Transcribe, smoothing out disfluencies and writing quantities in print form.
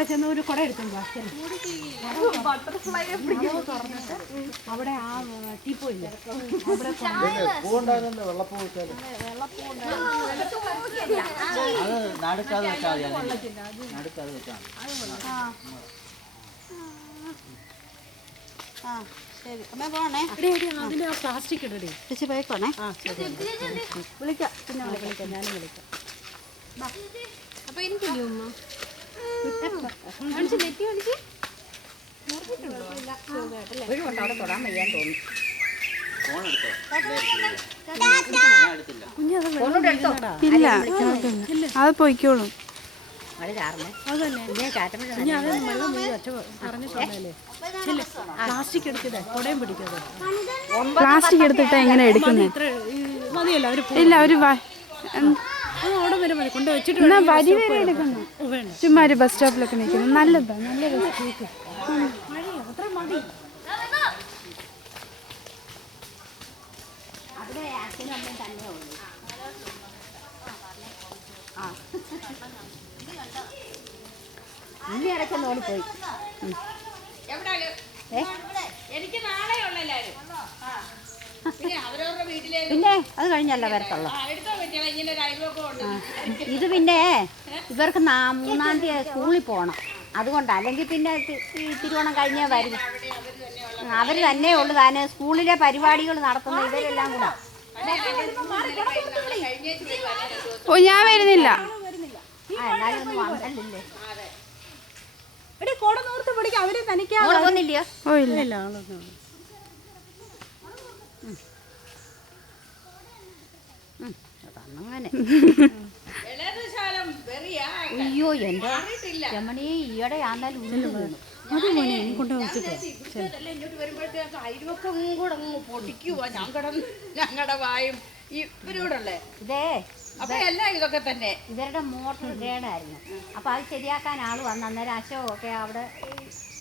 അവിടെ ചെന്ന് ഒരു കുട എടുത്തുണ്ടോ അവിടെ ആ ടീപ്പോ ഇല്ല അവിടെ പൂണ്ടായിരുന്നല്ലോ വെള്ളപ്പൂ വെച്ചാല് അത് നടുക്കാതെ വെച്ചാൽ മതി നടുക്കാതെ വെച്ചാൽ ആ ശരി അമ്മ പോണേ അതിൽ ആ പ്ലാസ്റ്റിക് ഇടടി ചേച്ചി പോയിക്കോണേ വിളിക്കാം പിന്നെ വിളിക്കാം ഞാനും വിളിക്കാം അപ്പൊ എനിക്കില്ലേ ഉമ്മ നെറ്റി കളിച്ച് വീഴുകൊണ്ട് അവിടെ തൊടാൻ വയ്യാൻ തോന്നി ഫോൺ എടുത്തോ എടുത്തില്ല ഇല്ല അത് പൊയ്ക്കോളും മഴ ചാർന്നേ അതന്നെ പിന്നെ കാറ്റമഴ ഇനി അത് വെള്ളം വീഴും ഒറ്റ പറഞ്ഞിട്ടുണ്ടല്ലേ ചെല്ല് പ്ലാസ്റ്റിക് എടുക്കതേ കുടയും പിടിക്കത് പ്ലാസ്റ്റിക് എടുത്തിട്ട് എങ്ങനെ എടുക്കുന്നത് ഇത്ര മതിയല്ല അവർ ഇല്ല ഒരു അവിടെ വരെ മതി കൊണ്ട് വെച്ചിട്ട് എന്നാ വരി വരെ എടുക്കണം വേണ്ട ചുമ്മാ ഒരു ബസ് സ്റ്റോപ്പിലൊക്കെ നിൽക്കുന്നത് നല്ലതാ നല്ല മഴയോ അത്ര മതി അവിടെ അച്ഛനും അമ്മയും തന്നെ ഉള്ളൂ ഇനി ഇടയ്ക്കൊന്ന് ഓടിപ്പോയി പിന്നെ അത് കഴിഞ്ഞല്ല വരത്തുള്ളൂ ഇത് പിന്നെ ഇവർക്ക് 3-ാം തീയതി സ്കൂളിൽ പോകണം അതുകൊണ്ട് അല്ലെങ്കിൽ പിന്നെ തിരുവോണം കഴിഞ്ഞേ വരും അവർ തന്നെ ഉള്ളു താന് സ്കൂളിലെ പരിപാടികൾ നടത്തുന്ന ഇവരെല്ലാം കൂടെ ഓ ഞാൻ വരുന്നില്ല എന്നാലും ഒന്നും വന്നല്ലേ എടി കുട നോർത്ത് പിടിക്കാം അവര് തനിക്കാ പോകുന്നില്ലയോ ഓ ഇല്ല ഇല്ല ആളൊന്നും അങ്ങനെ അയ്യോ എൻ്റെ രമണി ഈയിടെ ആന്നാലും അത് മോനെ നീ കൊണ്ടുപോയി വെച്ചിട്ടോ അയൽവക്കം കൂടെ അങ്ങ് പൊട്ടിക്കുവാ ഞങ്ങളുടെ വായും ഇവരോടല്ലേ ഇതേ അപ്പൊ എല്ലാം ഇതൊക്കെ തന്നെ ഇവരുടെ മോട്ടർ കേടായിരുന്നു അപ്പോൾ അത് ശരിയാക്കാൻ ആൾ വന്ന് അന്നേരം അശോകമൊക്കെ അവിടെ